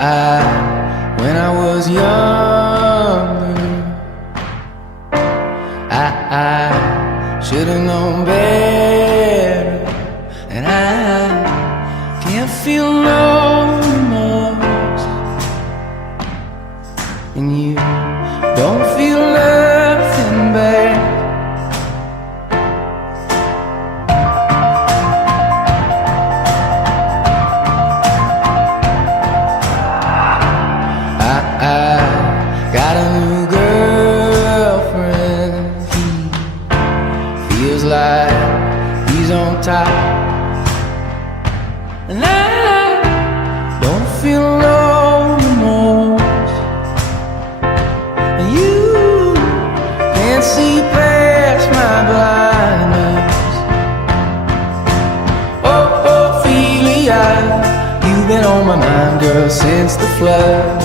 When I was younger, I should've known better, and I can't feel no remorse, and you don't feel nothing back. I got a new girlfriend. He feels like he's on top, and I don't feel no remorse, and you can't see past my blindness. Oh, Ophelia, you've been on my mind, girl, since the flood.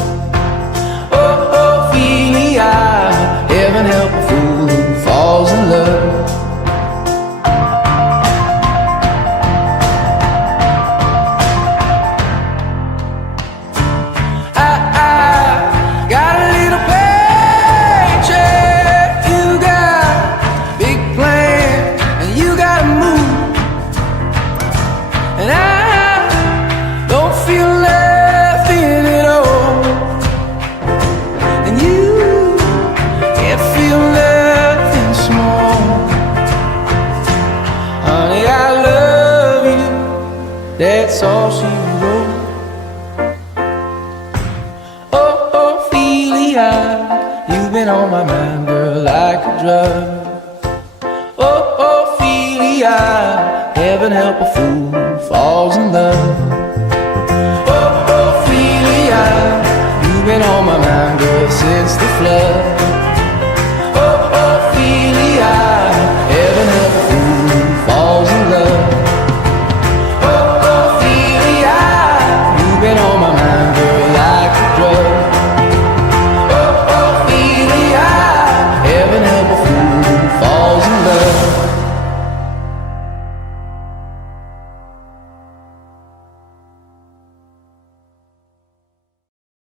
Heaven help a fool who falls in love. I got a little paycheck. You got big plans, and you gotta move, and I don't feel nothing at all, and you feel nothing small. Honey, I love you, that's all she wrote. Oh, Ophelia, you've been on my mind, girl, like a drug. Oh, Ophelia, heaven help a fool who falls in love.